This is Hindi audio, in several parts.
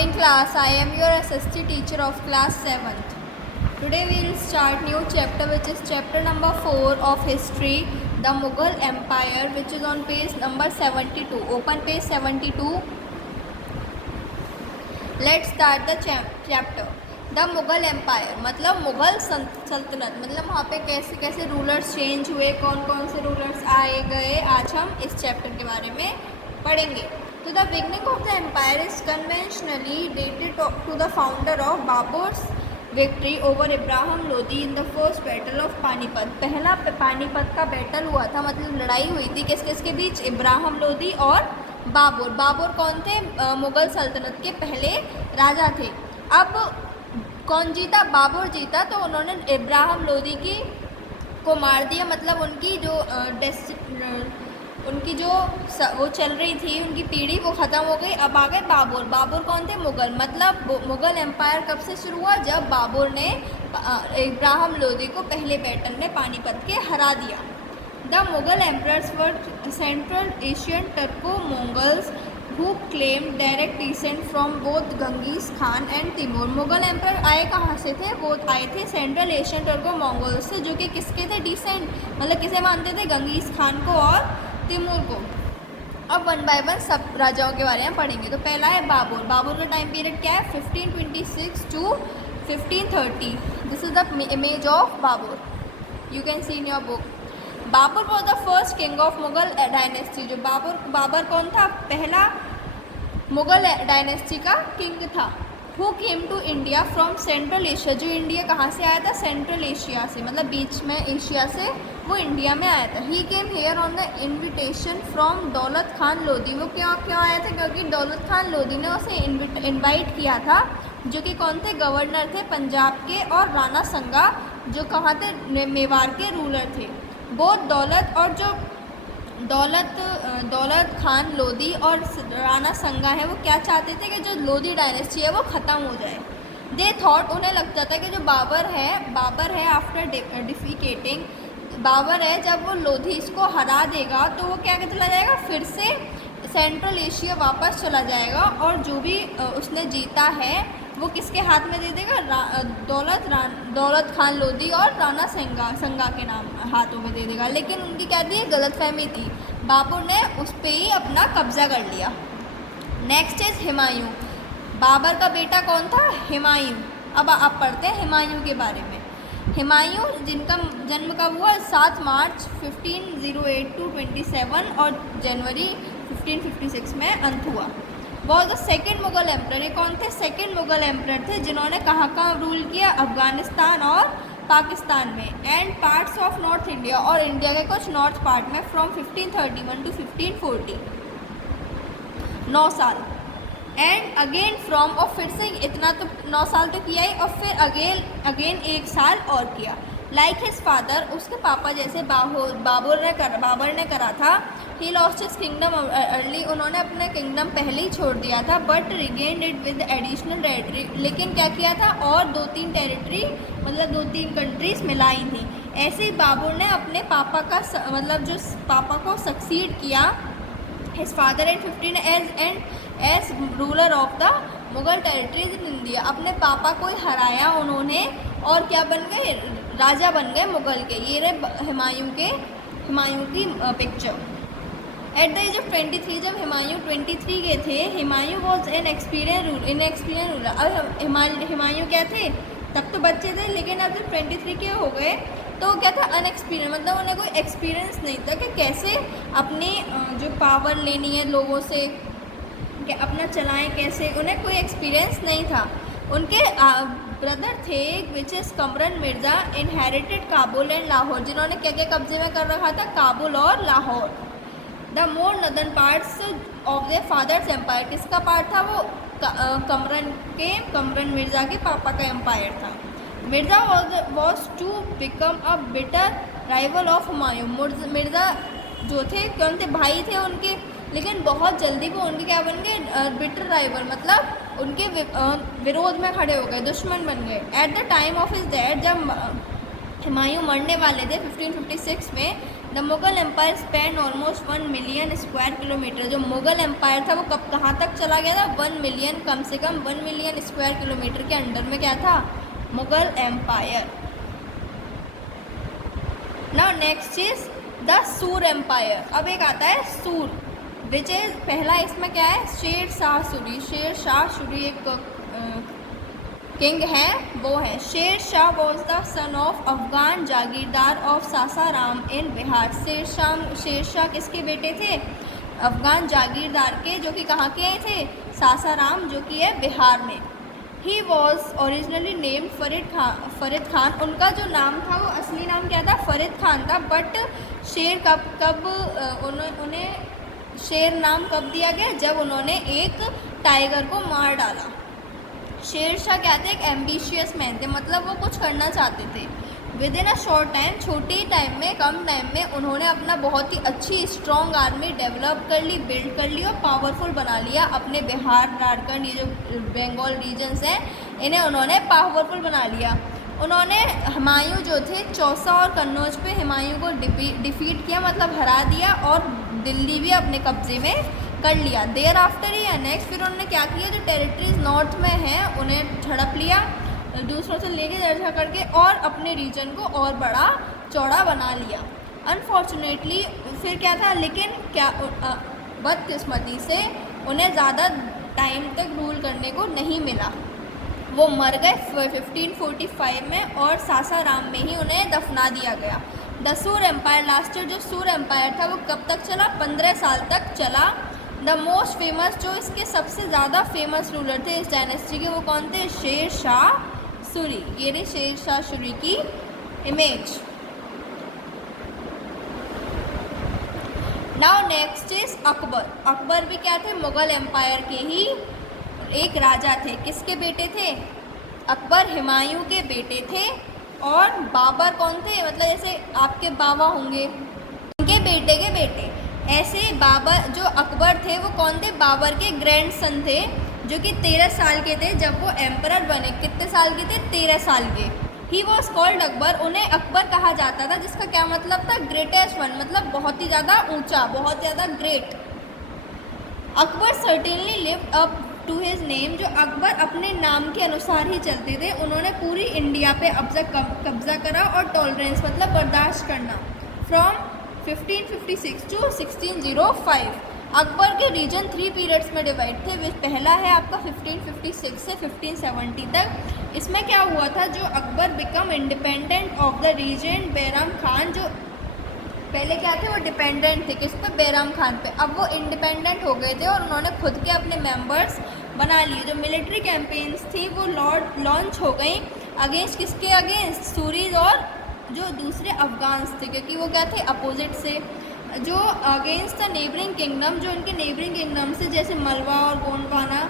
morning class. I am your SST teacher of class 7th. Today we will start new chapter, which is chapter number 4 of history, the Mughal Empire, which is on page number 72. Open page 72. Let's start the chapter. The Mughal empire मतलब मुग़ल सल्तनत, मतलब वहाँ पे कैसे कैसे रूलर्स चेंज हुए, कौन कौन से रूलर्स आए गए, आज हम इस चैप्टर के बारे में पढ़ेंगे. तो the beginning of the empire is conventionally dated to the founder of Babur's victory over Ibrahim Lodi in the first battle of Panipat. पहला पानीपत का बैटल हुआ था, मतलब लड़ाई हुई थी किस किस के बीच, इब्राहिम लोदी और बाबर. बाबर कौन थे? मुग़ल सल्तनत के पहले राजा थे. अब कौन जीता? बाबर जीता. तो उन्होंने इब्राहिम लोदी को मार दिया, मतलब उनकी जो वो चल रही थी उनकी पीढ़ी वो ख़त्म हो गई. अब आ गए बाबर. बाबर कौन थे? मुग़ल. मतलब मुग़ल एम्पायर कब से शुरू हुआ? जब बाबर ने इब्राहिम लोदी को पहले बैटल में पानीपत के हरा दिया. The Mughal emperors were central Asian Turco Mongols who claimed direct descent from both Genghis Khan and Timur. Mughal emperor आए कहाँ से थे? वो आए थे सेंट्रल एशियन टर्को मंगोल्स से, जो कि किसके थे? डिसेंट, मतलब किसे मानते थे? गंगीज खान को और तिमूर को. अब वन बाय वन सब राजाओं के बारे में पढ़ेंगे. तो पहला है बाबर. बाबर का टाइम पीरियड क्या है? 1526 to 1530. This is the image of Babur, you can see in your book. Babur was the first king of Mughal dynasty. जो बाबर कौन था? पहला मुग़ल डायनेस्टी का किंग था. Who came to India from central Asia. जो इंडिया कहाँ से आया था? सेंट्रल एशिया से, मतलब बीच में एशिया से वो इंडिया में आया था. He came here on the invitation from Daulat Khan Lodi. वो क्यों आया था? क्योंकि दौलत खान लोदी ने उसे इन्वाइट किया था, जो कि कौन थे? गवर्नर थे पंजाब के, और राणा संगा जो कहाँ थे? मेवाड़ के रूलर थे. बहुत दौलत और जो दौलत खान लोदी और राणा संगा है, वो क्या चाहते थे कि जो लोदी डायनेस्टी है वो ख़त्म हो जाए. दे थॉट, उन्हें लगता था कि जो बाबर है आफ्टर डिफिकेटिंग, बाबर है जब वो लोधीस को हरा देगा तो वो क्या चला जाएगा? फिर से सेंट्रल एशिया वापस चला जाएगा, और जो भी उसने जीता है वो किसके हाथ में दे देगा? दौलत खान लोदी और राणा संगा के नाम हाथों में दे देगा. लेकिन उनकी क्या थी? गलतफहमी थी. बाबर ने उस पर ही अपना कब्जा कर लिया. Next is Humayun. बाबर का बेटा कौन था? हुमायूं. अब आप पढ़ते हैं हुमायूं के बारे में. हुमायूं जिनका जन्म कब हुआ? 7 मार्च 1508 टू 27 और जनवरी 1556 में अंत हुआ. Was the second Mughal emperor. ये कौन थे? सेकेंड मुग़ल एम्परर थे जिन्होंने कहाँ रूल किया? अफ़गानिस्तान और पाकिस्तान में, and parts of north India, और इंडिया के कुछ नॉर्थ पार्ट में, फ्रॉम 1531 टू 1540. 9 साल. एंड अगेन फ्रॉम, और फिर से इतना तो 9 साल तो किया ही, और फिर अगेन 1 साल और किया. लाइक हिज फादर, उसके पापा जैसे बाबर ने करा था. He lost his kingdom early. उन्होंने अपना किंगडम पहले ही छोड़ दिया था. But regained it with additional territory. लेकिन क्या किया था? और 2-3 टेरिटरी, मतलब 2-3 कंट्रीज मिलाई थी. ऐसे ही बाबर ने अपने पापा का मतलब जो पापा को सक्सीड किया, his father and 15 as ruler of the Mughal territories in India. अपने पापा को ही हराया उन्होंने, और क्या बन गए? राजा बन गए मुग़ल के. ये रहे हुमायूं की picture. At the age of 23, जब हुमायूं 23 के थे, Humayun was an inexperience ruler. अब हुमायूं क्या थे? तब तो बच्चे थे, लेकिन अब जब 23 के हो गए तो क्या था? अनएक्सपीरियंस, मतलब उन्हें कोई एक्सपीरियंस नहीं था कि कैसे अपनी जो पावर लेनी है लोगों से, कि अपना चलाएं कैसे. उन्हें कोई एक्सपीरियंस नहीं था. उनके ब्रदर थे which is Kamran Mirza, inherited Kabul and Lahore. जिन्होंने क्या क्या कब्जे में कर रखा था? काबुल और Lahore. The more northern parts of their father's empire. किसका पार्ट था वो? कमरन मिर्ज़ा के पापा का एम्पायर था. Mirza was to become a bitter rival of Humayun. Mirza जो थे, कौन थे? भाई थे उनके, लेकिन बहुत जल्दी वो उनके क्या बन गए? बिटर राइवल, मतलब उनके विरोध में खड़े हो गए, दुश्मन बन गए. At the time of his death, जब हुमायूं मरने वाले थे 1556 में, the Mughal empire spend almost 1 million square kilometre. जो मुगल एम्पायर था वो कब कहाँ तक चला गया था? 1 मिलियन, कम से कम 1 मिलियन स्क्वायर किलोमीटर के अंडर में क्या था? Mughal empire. Now next is the Sur empire. अब एक आता है सूर, विच इज पहला इसमें क्या है? शेर शाह सूरी। शेर शाह सूरी एक किंग है, वो है Sher Shah was the son of Afghan jagirdar of Sasaram in Bihar. Sher Shah किसके बेटे थे? अफगान जागीरदार के, जो कि कहाँ के थे? सासाराम, जो कि है बिहार में। He was originally named Farid Khan. उनका जो नाम था वो असली नाम क्या था? फरीद खान था। बट शेर कब उन्हें शेर नाम कब दिया गया? जब उन्होंने एक टाइगर को मार डाला। शेर शाह क्या थे? एक एम्बिशियस मैन थे, मतलब वो कुछ करना चाहते थे। With in a short time, छोटी टाइम में, कम टाइम में उन्होंने अपना बहुत ही अच्छी स्ट्रॉन्ग आर्मी डेवलप कर ली, बिल्ड कर ली और पावरफुल बना लिया। अपने बिहार, झारखंड, ये जो बंगाल रीजन्स हैं, इन्हें उन्होंने पावरफुल बना लिया। उन्होंने हुमायूं जो थे, चौसा और कन्नौज पे हुमायूं को डिफीट किया, मतलब हरा दिया, और दिल्ली भी अपने कब्जे में कर लिया। देयर आफ्टर ही नेक्स्ट फिर उन्होंने क्या किया? जो टेरिटरीज नॉर्थ में हैं उन्हें झड़प लिया, दूसरों से लेके दर्जा करके, और अपने रीजन को और बड़ा चौड़ा बना लिया। अनफॉर्चुनेटली फिर क्या था? लेकिन क्या बदकिस्मती से उन्हें ज़्यादा टाइम तक रूल करने को नहीं मिला। वो मर गए 1545 में, और सासाराम में ही उन्हें दफना दिया गया। The Sur empire lasted. जो सूर एम्पायर था वो कब तक चला? 15 साल तक चला। द मोस्ट फेमस, जो इसके सबसे ज़्यादा फेमस रूलर थे इस डायनेस्टी के, वो कौन थे? शेर शाह सूरी। ये रही शेर शाह सूरी की image. Now next is Akbar. Akbar भी क्या थे? मुगल एम्पायर के ही एक राजा थे। किसके बेटे थे? अकबर हुमायूं के बेटे थे। और बाबर कौन थे? मतलब जैसे आपके बाबा होंगे, उनके बेटे के बेटे। ऐसे बाबर, जो अकबर थे वो कौन थे? बाबर के ग्रैंडसन थे, जो कि 13 साल के थे जब वो एम्परर बने। कितने साल के थे? 13 साल के। He was called Akbar. उन्हें अकबर कहा जाता था, जिसका क्या मतलब था? ग्रेटेस्ट वन, मतलब बहुत ही ज़्यादा ऊंचा, बहुत ज़्यादा great. Akbar certainly lived up to his name. जो अकबर अपने नाम के अनुसार ही चलते थे। उन्होंने पूरी इंडिया पे कब्जा करा, और टॉलरेंस मतलब बर्दाश्त करना। From 1556 to 1605। अकबर के रीजन 3 पीरियड्स में डिवाइड थे। पहला है आपका 1556 से 1570 तक। इसमें क्या हुआ था? जो Akbar become independent of the regent Bairam Khan. जो पहले क्या थे? वो डिपेंडेंट थे किस पे? बैराम खान पे। अब वो इंडिपेंडेंट हो गए थे और उन्होंने खुद के अपने मेंबर्स बना लिए। जो मिलिट्री कैंपेन्स थी वो लॉन्च हो गई अगेंस्ट किसके? अगेंस्ट सूरीज और जो दूसरे अफगान्स थे, क्योंकि वो क्या थे? अपोजिट से। जो अगेंस्ट द नेबरिंग किंगडम, जो इनके नेबरिंग किंगडम से, जैसे मलवा और गोंडवाना,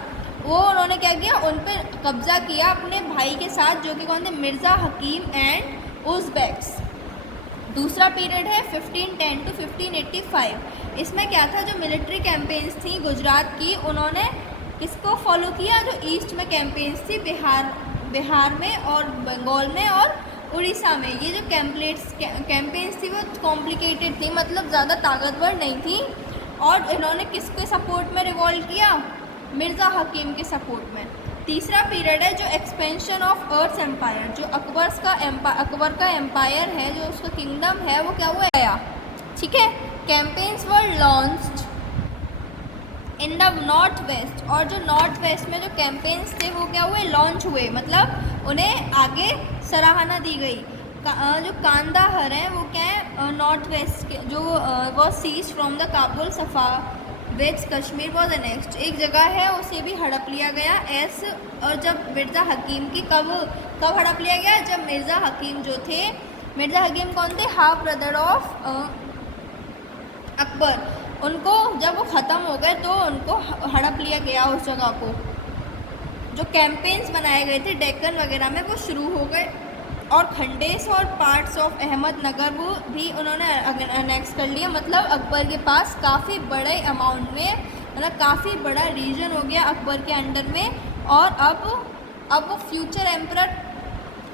वो उन्होंने क्या किया? उन पर कब्जा किया अपने भाई के साथ, जो कि कौन थे? मिर्ज़ा हकीम एंड उज़्बेक्स। दूसरा पीरियड है 1510 टू 1585। इसमें क्या था? जो मिलिट्री कैंपेन्स थी गुजरात की, उन्होंने किसको फॉलो किया? जो ईस्ट में कैंपेन्स थी बिहार में और बंगाल में और उड़ीसा में। ये जो कैंपेन्स थी वो कॉम्प्लिकेटेड थी, मतलब ज़्यादा ताकतवर नहीं थी। और इन्होंने किसके सपोर्ट में रिवॉल्व किया? मिर्ज़ा हकीम के सपोर्ट में। तीसरा पीरियड है जो एक्सपेंशन ऑफ अर्थ एम्पायर। जो अकबर का एम्पायर है, जो उसका किंगडम है, वो क्या हुआ? गया। ठीक है। Campaigns were launched in the north west. और जो नॉर्थ वेस्ट में जो कैंपेन्स थे वो क्या हुए? लॉन्च हुए, मतलब उन्हें आगे सराहना दी गई। जो कांदाहर है वो क्या है? नॉर्थ वेस्ट के, जो was seize from the Kabul Safavids Kashmir was next. एक जगह है उसे भी हड़प लिया गया और जब मिर्ज़ा हकीम की कब हड़प लिया गया? जब मिर्ज़ा हकीम जो थे, मिर्ज़ा हकीम कौन थे? Half brother of Akbar. उनको जब वो ख़त्म हो गए तो उनको हड़प लिया गया उस जगह को। जो कैंपेन्स बनाए गए थे डेक्कन वगैरह में वो शुरू हो गए, और खंडेस और पार्ट्स ऑफ अहमदनगर वो भी उन्होंने अनेक्स कर लिया। मतलब अकबर के पास काफ़ी बड़े अमाउंट में, मतलब काफ़ी बड़ा रीजन हो गया अकबर के अंडर में। और अब वो फ्यूचर एम्परर,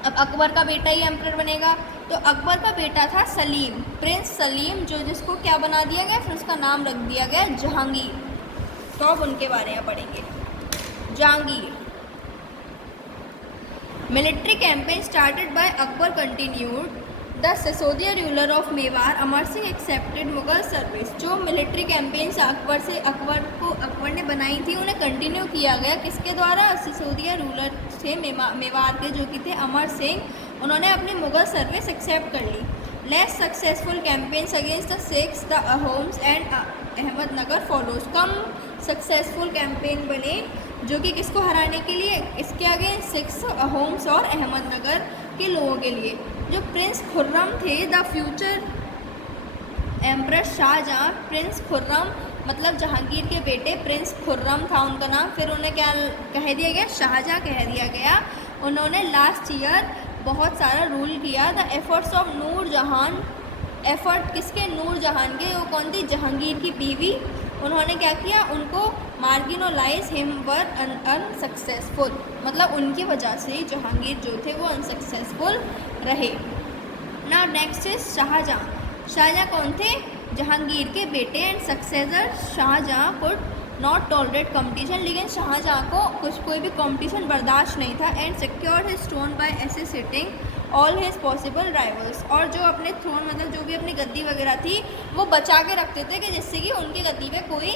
अब अकबर का बेटा ही एम्परर बनेगा। तो अकबर का बेटा था सलीम, प्रिंस सलीम, जो जिसको क्या बना दिया गया, फिर उसका नाम रख दिया गया जहांगीर। तो अब उनके बारे में पढ़ेंगे। Jahangir. Military campaign started by Akbar continued. The Sisodia ruler of Mewar Amar Singh accepted Mughal service. जो मिलिट्री कैंपेन्स अकबर ने बनाई थी उन्हें कंटिन्यू किया गया, किसके द्वारा, सिसोदिया रूलर थे मेवाड़ के, जो कि थे अमर सिंह, उन्होंने अपनी मुगल सर्विस एक्सेप्ट कर ली। Less successful campaigns against the Sikhs, the Ahoms and Ahmadnagar follows. कम सक्सेसफुल कैंपेन बने जो कि किसको हराने के लिए, इसके आगे सिख्स, अहोम्स और अहमदनगर के लोगों के लिए। जो प्रिंस खुर्रम थे, the future emperor Shahjahan, prince Khurram मतलब जहांगीर के बेटे प्रिंस खुर्रम था उनका नाम, फिर उन्हें क्या कह दिया गया, शाहजहां कह दिया गया। उन्होंने लास्ट ईयर बहुत सारा रूल किया। The efforts of Nurjahan, effort किसके, नूरजहान के, वो कौन थी, जहांगीर की बीवी, उन्होंने क्या किया, उनको मार्जिनलाइज हिम वर अनसक्सेसफुल, मतलब उनकी वजह से जहांगीर जो थे वो अनसक्सेसफुल रहे। Now next is Shah Jahan. Shah Jahan कौन थे, जहांगीर के बेटे and successor. Shah Jahan could not tolerate competition, लेकिन शाहजहां को कोई भी कंपटीशन बर्दाश्त नहीं था। And secured his throne by assassinating all his possible rivals, और जो अपने थ्रोन मतलब जो भी अपनी गद्दी वगैरह थी वो बचा के रखते थे कि जिससे कि उनकी गद्दी पे कोई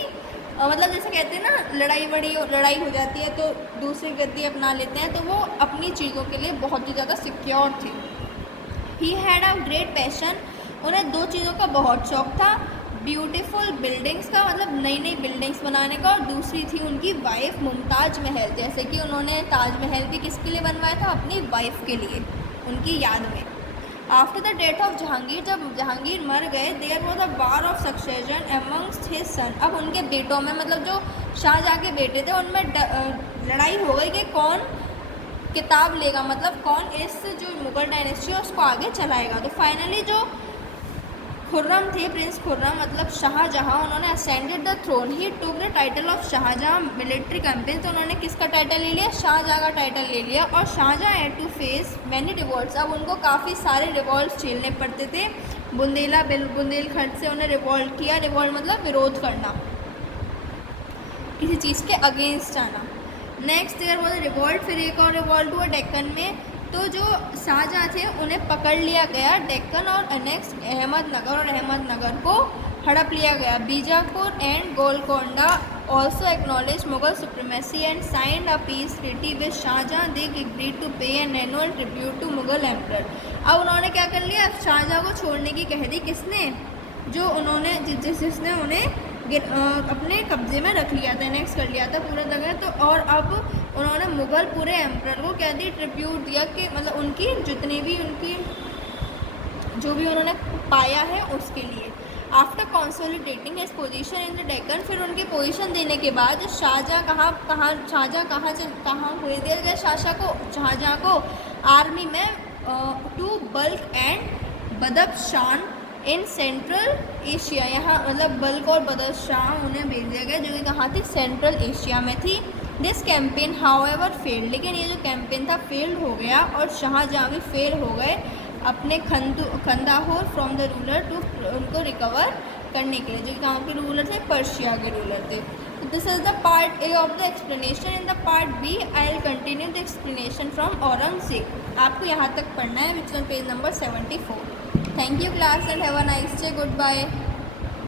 मतलब जैसे कहते हैं ना लड़ाई हो जाती है तो दूसरी गद्दी अपना लेते हैं, तो वो अपनी चीज़ों के लिए बहुत ही ज़्यादा सिक्योर थे। He had a great passion, उन्हें दो चीज़ों का बहुत शौक था, ब्यूटीफुल बिल्डिंग्स का मतलब नई नई बिल्डिंग्स बनाने का, और दूसरी थी उनकी वाइफ मुमताज़ महल, जैसे कि उन्होंने ताजमहल भी किसके लिए बनवाया था, अपनी वाइफ के लिए, उनकी याद में। After the death of Jahangir, जब जहांगीर मर गए, there was a war of succession amongst his son. अब उनके बेटों में मतलब जो शाहजहां के बेटे थे उनमें लड़ाई हो गई कि कौन किताब लेगा, मतलब कौन इस जो मुगल डायनेस्टी है उसको आगे चलाएगा। तो फाइनली जो खुर्रम थे, प्रिंस खुर्रम मतलब शाहजहां, उन्होंने ascended the throne. He took the title of Shahjahan military campaign, तो उन्होंने किसका टाइटल ले लिया, शाहजहां का टाइटल ले लिया। और Shahjahan had to face many revolts, अब उनको काफ़ी सारे रिवॉल्ट्स झेलने पड़ते थे। बुंदेलखंड से उन्हें रिवॉल्ट किया, रिवॉल्ट मतलब विरोध करना, किसी चीज़ के अगेंस्ट आना। Next there was a revolt, फिर एक और रिवॉल्ट हुआ डेक्कन में, तो जो शाहजहां थे उन्हें पकड़ लिया गया डेक्कन और अनेक्स अहमदनगर, और अहमदनगर को हड़प लिया गया। Bijapur and Golconda also acknowledge Mughal supremacy and signed a peace treaty with Shah Jahan, they agreed to pay an annual tribute to Mughal emperor. अब उन्होंने क्या कर लिया, शाहजहां को छोड़ने की कह दी, किसने, जो उन्होंने जिसने उन्हें अपने कब्जे में रख लिया था, नेक्स्ट कर लिया था पूरा जगह। तो और अब उन्होंने मुग़ल पूरे एम्परर को क्या दी, ट्रिब्यूट दिया कि मतलब उनकी जितनी भी उनकी जो भी उन्होंने पाया है उसके लिए। After consolidating his position in the Deccan, फिर उनकी पोजीशन देने के बाद शाहजहां कहाँ हुए दिया गया शाहजहां को आर्मी में to Balkh and Badakhshan in central Asia, यहाँ मतलब बल्क और बदख्शान उन्हें भेज दिया गया जो कि कहाँ थी, सेंट्रल एशिया में थी। दिस कैंपेन हाउएवर फेल्ड, लेकिन ये जो कैंपेन था फेल्ड हो गया और शाहजहां भी फेल हो गए अपने खंदाहोर फ्रॉम द रूलर टू उनको रिकवर करने के लिए, जो कहाँ के रूलर थे, पर्शिया के रूलर थे। This is the part A of the explanation. In the part B I will continue the explanation from Aurangzeb. आपको यहाँ तक पढ़ना है, which on page number 74। Thank you class and have a nice day. Goodbye.